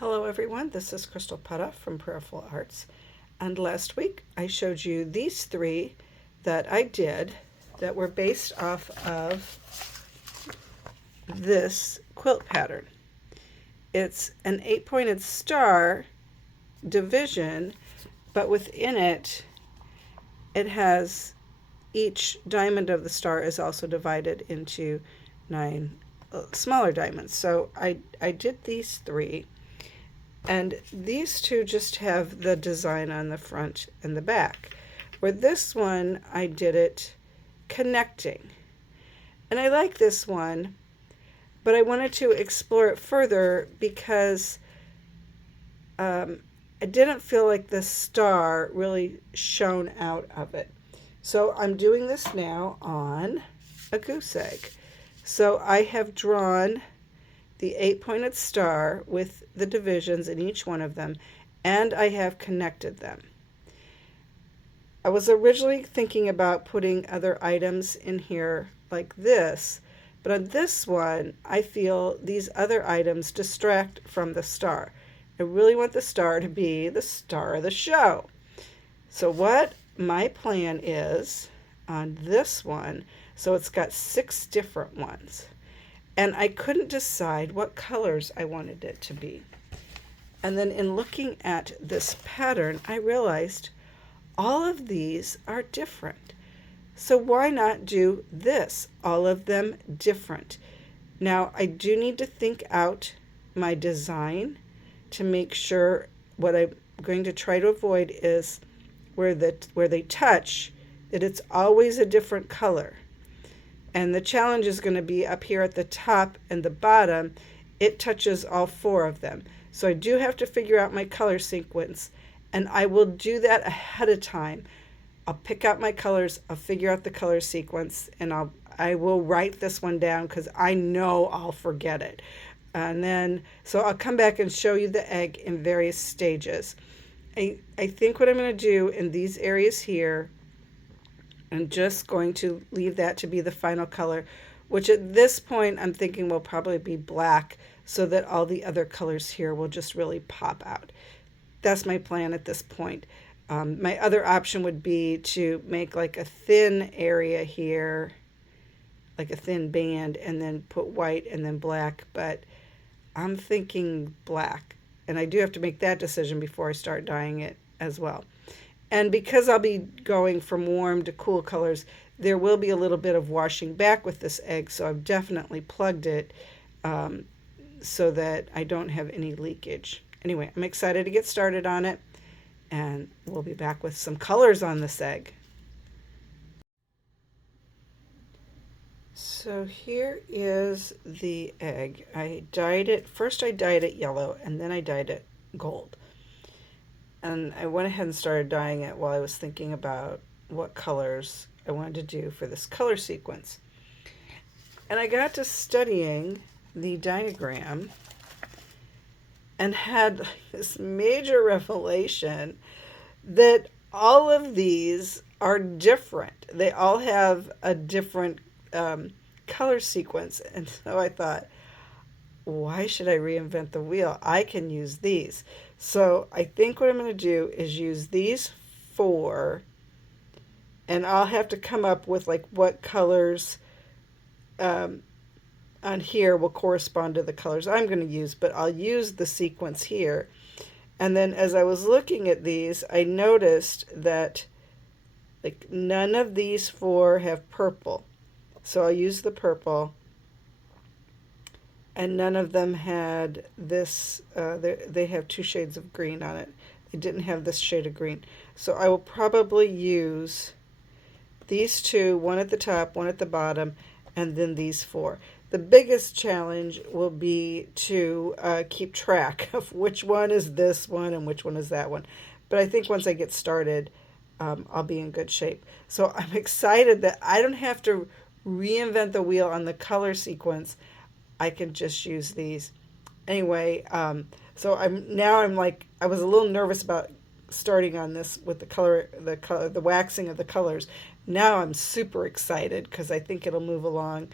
Hello everyone, this is Crystal Potthoff from Prairie Arts, and last week I showed you these three that I did that were based off of this quilt pattern. It's an 8-pointed star division, but within it, it has each diamond of the star is also divided into 9 smaller diamonds. So I did these three. And these two just have the design on the front and the back. Where this one, I did it connecting. And I like this one, but I wanted to explore it further because I didn't feel like the star really shone out of it. So I'm doing this now on a goose egg. So I have drawn the 8-pointed star with the divisions in each one of them, and I have connected them. I was originally thinking about putting other items in here like this, but on this one, I feel these other items distract from the star. I really want the star to be the star of the show. So what my plan is on this one, so it's got 6 different ones. And I couldn't decide what colors I wanted it to be. And then in looking at this pattern, I realized all of these are different. So why not do this, all of them different? Now, I do need to think out my design to make sure what I'm going to try to avoid is where they touch, that it's always a different color. And the challenge is going to be up here at the top and the bottom. It touches all 4 of them. So I do have to figure out my color sequence, and I will do that ahead of time. I'll pick out my colors, I'll figure out the color sequence, and I will write this one down because I know I'll forget it. And then, so I'll come back and show you the egg in various stages. I think what I'm going to do in these areas here, I'm just going to leave that to be the final color, which at this point I'm thinking will probably be black so that all the other colors here will just really pop out. That's my plan at this point. My other option would be to make like a thin area here, like a thin band, and then put white and then black, but I'm thinking black. And I do have to make that decision before I start dyeing it as well. And because I'll be going from warm to cool colors, there will be a little bit of washing back with this egg, so I've definitely plugged it so that I don't have any leakage. Anyway, I'm excited to get started on it, and we'll be back with some colors on this egg. So here is the egg. I dyed it, first I dyed it yellow, and then I dyed it gold. And I went ahead and started dyeing it while I was thinking about what colors I wanted to do for this color sequence. And I got to studying the diagram and had this major revelation that all of these are different. They all have a different color sequence. And so I thought, why should I reinvent the wheel? I can use these. So I think what I'm going to do is use these 4, and I'll have to come up with like what colors on here will correspond to the colors I'm going to use, but I'll use the sequence here. And then as I was looking at these, I noticed that like none of these 4 have purple. So I'll use the purple. And none of them had this, they have 2 shades of green on it. They didn't have this shade of green. So I will probably use these 2, one at the top, one at the bottom, and then these 4. The biggest challenge will be to keep track of which one is this one and which one is that one. But I think once I get started, I'll be in good shape. So I'm excited that I don't have to reinvent the wheel on the color sequence. I can just use these. Anyway, so I'm like, I was a little nervous about starting on this with the waxing of the colors. Now I'm super excited because I think it'll move along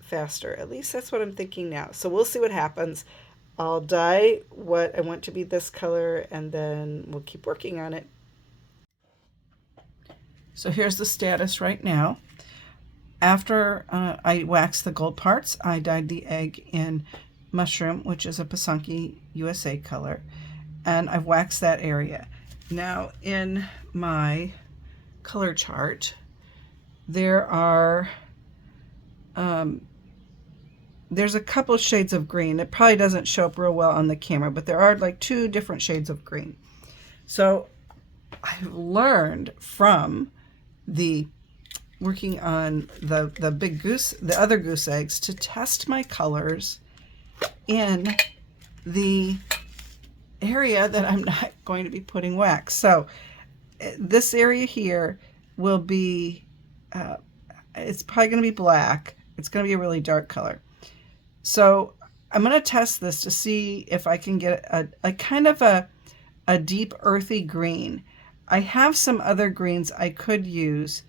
faster. At least that's what I'm thinking now. So we'll see what happens. I'll dye what I want to be this color, and then we'll keep working on it. So here's the status right now. After I waxed the gold parts, I dyed the egg in Mushroom, which is a Pysanky USA color, and I've waxed that area. Now in my color chart, there are there's a couple shades of green. It probably doesn't show up real well on the camera, but there are like 2 different shades of green. So I've learned from the working on the big goose, the other goose eggs, to test my colors in the area that I'm not going to be putting wax. So this area here will be, it's probably going to be black. It's going to be a really dark color. So I'm going to test this to see if I can get a kind of a deep earthy green. I have some other greens I could use,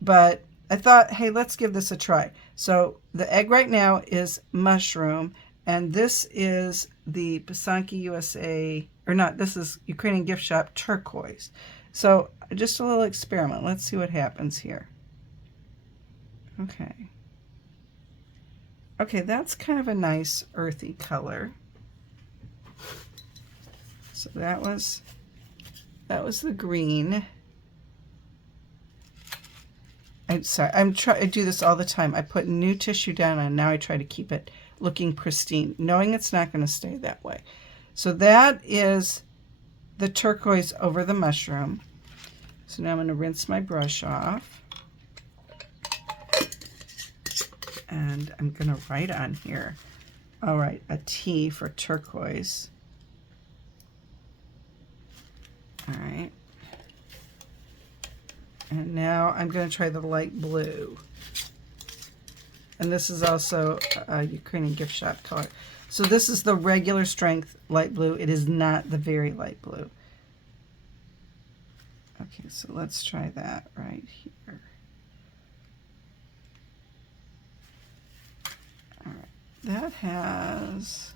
but I thought, hey, let's give this a try. So the egg right now is Mushroom, and this is the Pysanky USA, or not, this is Ukrainian Gift Shop Turquoise. So just a little experiment. Let's see what happens here. Okay. Okay, that's kind of a nice earthy color. So that was the green. I'm sorry, I do this all the time. I put new tissue down and now I try to keep it looking pristine, knowing it's not going to stay that way. So that is the turquoise over the mushroom. So now I'm going to rinse my brush off. And I'm going to write on here, all right, a T for turquoise. All right. And now I'm going to try the light blue. And this is also a Ukrainian Gift Shop color. So this is the regular strength light blue. It is not the very light blue. Okay, so let's try that right here. All right, that has,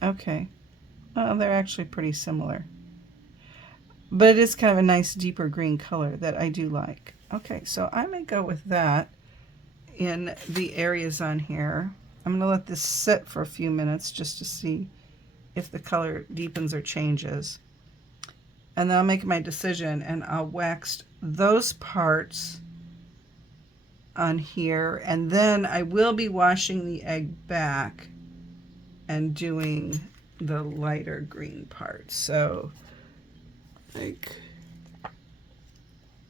okay, well, they're actually pretty similar. But it is kind of a nice deeper green color that I do like. Okay, so I may go with that in the areas on here. I'm going to let this sit for a few minutes just to see if the color deepens or changes. And then I'll make my decision, and I'll wax those parts on here, and then I will be washing the egg back and doing the lighter green part. So like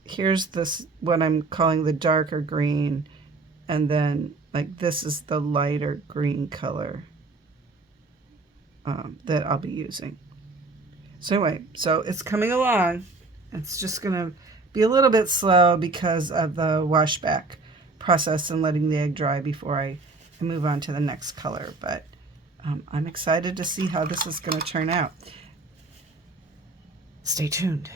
here's this, what I'm calling the darker green, and then like this is the lighter green color that I'll be using. So anyway, so it's coming along. It's just gonna be a little bit slow because of the washback process and letting the egg dry before I move on to the next color, but I'm excited to see how this is going to turn out. Stay tuned.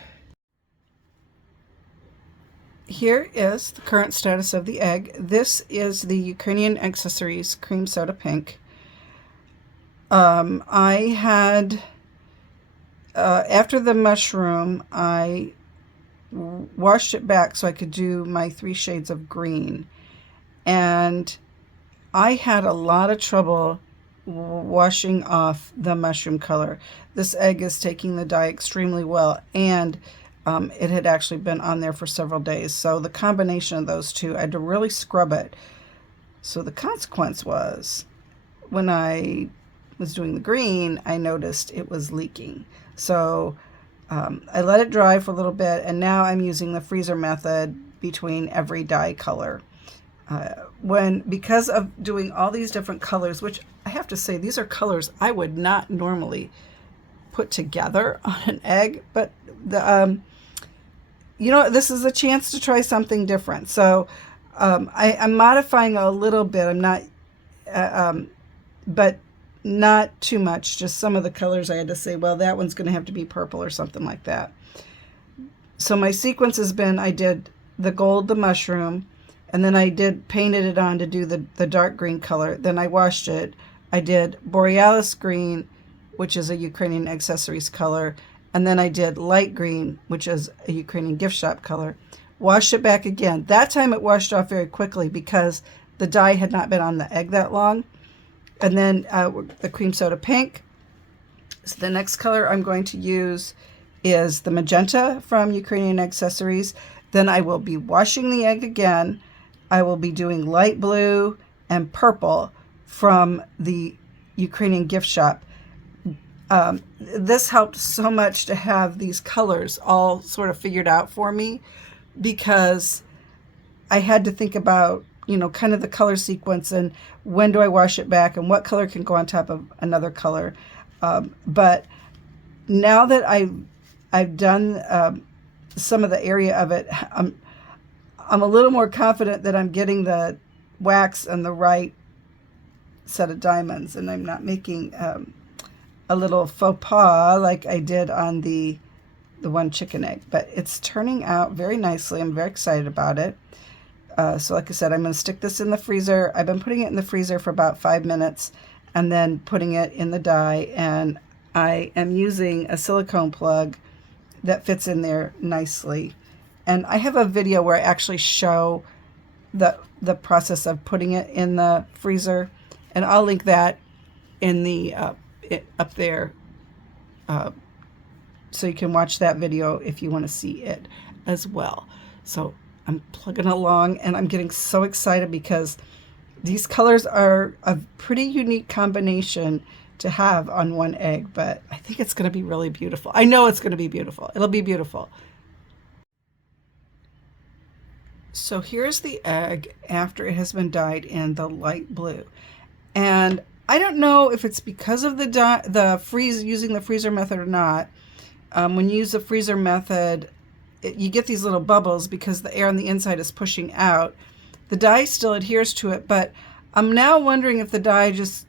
Here is the current status of the egg. This is the Ukrainian Accessories Cream Soda Pink. I had, after the mushroom, I washed it back so I could do my 3 shades of green. And I had a lot of trouble washing off the mushroom color. This egg is taking the dye extremely well, and it had actually been on there for several days. So the combination of those two, I had to really scrub it. So the consequence was, when I was doing the green, I noticed it was leaking. So I let it dry for a little bit, and now I'm using the freezer method between every dye color. Because of doing all these different colors, which I have to say, these are colors I would not normally put together on an egg, but the you know, this is a chance to try something different. So I'm modifying a little bit. I'm not, but not too much. Just some of the colors I had to say, well, that one's going to have to be purple or something like that. So my sequence has been, I did the gold, the mushroom, and then I painted it on to do the dark green color. Then I washed it, I did Borealis green, which is a Ukrainian accessories color, and then I did light green, which is a Ukrainian gift shop color. Washed it back again. That time it washed off very quickly because the dye had not been on the egg that long. And then the cream soda pink. So the next color I'm going to use is the magenta from Ukrainian Accessories. Then I will be washing the egg again. I will be doing light blue and purple from the Ukrainian gift shop. This helped so much to have these colors all sort of figured out for me, because I had to think about, you know, kind of the color sequence and when do I wash it back and what color can go on top of another color. But now that I've done some of the area of it, I'm a little more confident that I'm getting the wax and the right set of diamonds, and I'm not making a little faux pas like I did on the one chicken egg. But it's turning out very nicely. I'm very excited about it. So like I said, I'm going to stick this in the freezer. I've been putting it in the freezer for about 5 minutes and then putting it in the dye, and I am using a silicone plug that fits in there nicely. And I have a video where I actually show the process of putting it in the freezer, and I'll link that in the up there, so you can watch that video if you want to see it as well. So I'm plugging along, and I'm getting so excited because these colors are a pretty unique combination to have on one egg, but I think it's going to be really beautiful. I know it's going to be beautiful. It'll be beautiful. So here's the egg after it has been dyed in the light blue. And I don't know if it's because of using the freezer method or not. When you use the freezer method, you get these little bubbles because the air on the inside is pushing out. The dye still adheres to it, but I'm now wondering if the dye just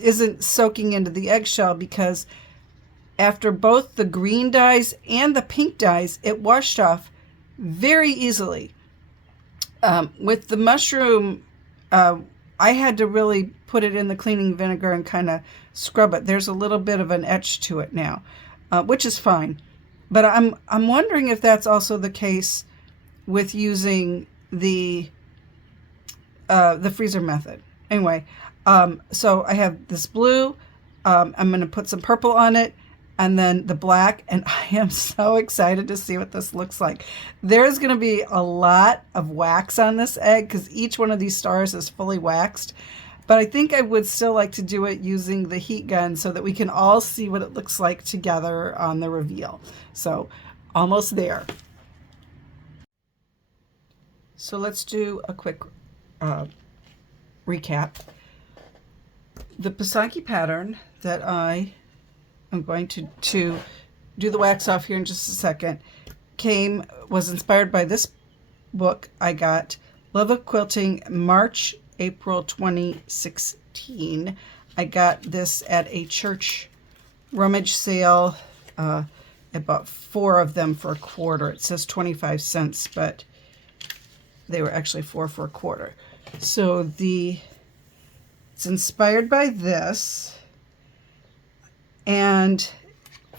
isn't soaking into the eggshell, because after both the green dyes and the pink dyes, it washed off very easily. With the mushroom, I had to really put it in the cleaning vinegar and kind of scrub it. There's a little bit of an etch to it now, which is fine. But I'm wondering if that's also the case with using the freezer method. Anyway, so I have this blue. I'm going to put some purple on it, and then the black, and I am so excited to see what this looks like. There's going to be a lot of wax on this egg because each one of these stars is fully waxed. But I think I would still like to do it using the heat gun so that we can all see what it looks like together on the reveal. So almost there. So let's do a quick recap. The Pysanky pattern that I am going to do the wax off here in just a second was inspired by this book I got, Love of Quilting, April 2016. I got this at a church rummage sale. I bought 4 of them for $0.25. It says 25 cents, but they were actually 4 for $0.25. So it's inspired by this, and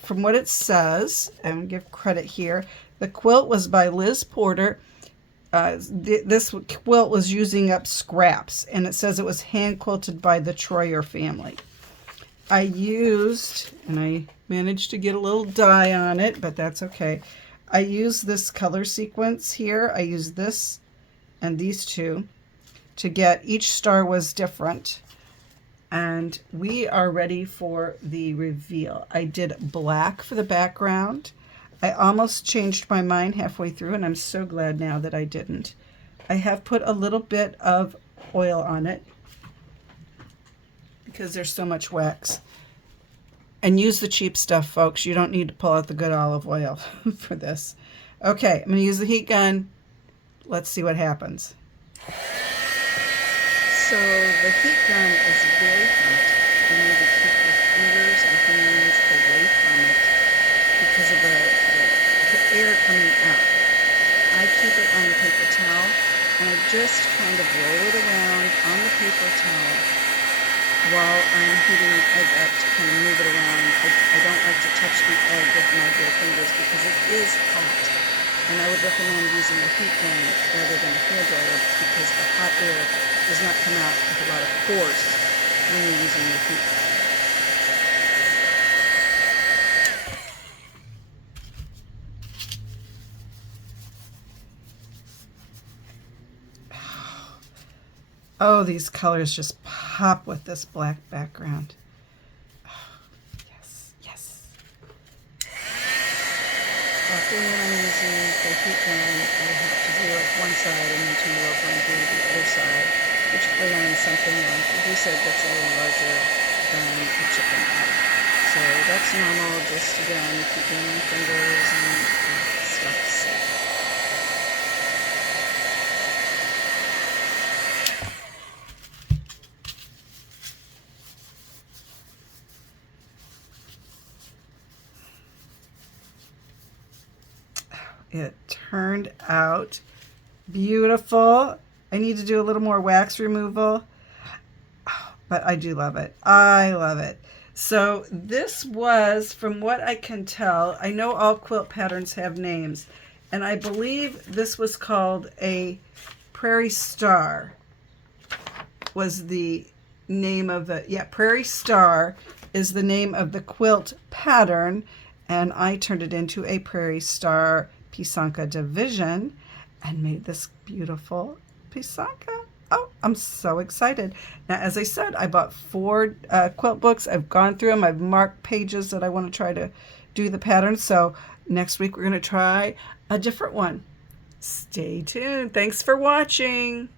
from what it says, I'm going to give credit here, the quilt was by Liz Porter. This quilt was using up scraps, and it says it was hand quilted by the Troyer family. I used, and I managed to get a little dye on it, but that's okay. I used this color sequence here. I used this and these two to get, each star was different. And we are ready for the reveal. I did black for the background. I almost changed my mind halfway through, and I'm so glad now that I didn't. I have put a little bit of oil on it because there's so much wax. And use the cheap stuff, folks. You don't need to pull out the good olive oil for this. Okay, I'm going to use the heat gun. Let's see what happens. So the heat gun is very hot. You need to keep your fingers and hands away from it because of the air coming out. I keep it on the paper towel, and I just kind of roll it around on the paper towel while I'm heating the egg up to kind of move it around. I don't like to touch the egg with my bare fingers because it is hot. And I would recommend using a heat gun rather than a hairdryer because the hot air does not come out with a lot of force when you're using the heat gun. Oh, these colors just pop with this black background. Oh, yes, yes. Often when I'm using the heat gun, I have to do like one side and then turn it over and do the other side, particularly on something like the goose egg that's a little larger than a chicken egg. So that's normal, just again, keeping my fingers and stuff safe. It turned out beautiful. I need to do a little more wax removal, but I do love it. I love it. So this was, from what I can tell, I know all quilt patterns have names, and I believe this was called a Prairie Star was the name of the, yeah, Prairie Star is the name of the quilt pattern, and I turned it into a Prairie Star Pysanka division and made this beautiful pysanka. Oh, I'm so excited. Now, as I said, I bought 4 quilt books. I've gone through them. I've marked pages that I want to try to do the pattern. So next week we're going to try a different one. Stay tuned. Thanks for watching.